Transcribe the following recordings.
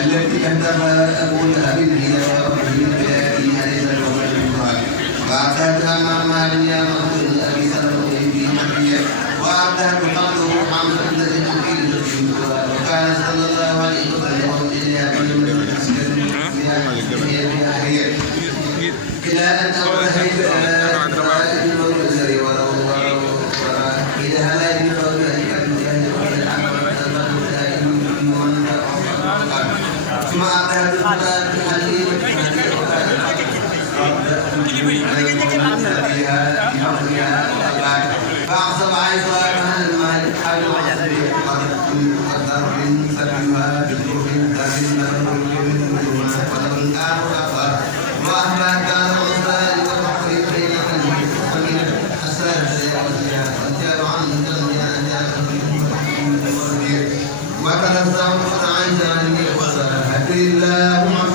التي كتبها أبو لهب إلى ربه بآياتها ليس وأعتادها مع ماليا مقتل أبي سلمة في مكية وأعتاد قبله حمزة الذي أكيد وكان صلى الله عليه وسلم إليها من إلى أن أوحيت إلى قائد الموت الذي وله الله إذا هلا بقول ثم أعتاد الصلاة بحليل فأعصب عيسى عن المال حال قدر من سبيها بكفر تابين ولو آخر وأهلا كان الرسال والتحريف بين الأساس والجار عن وتنزع عن جانب الوسائل اللهم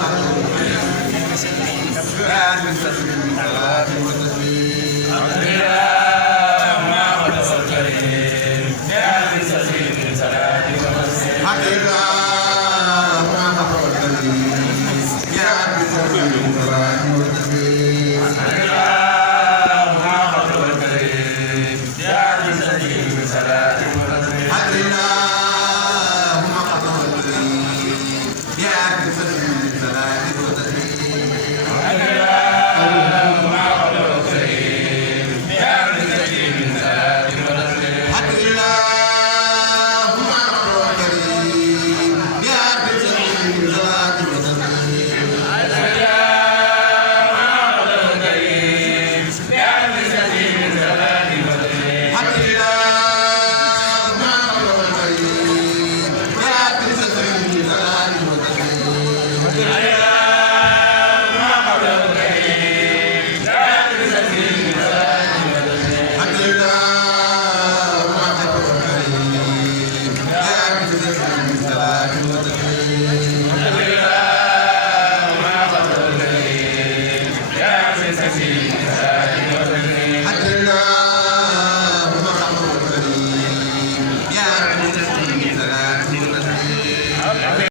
Yeah.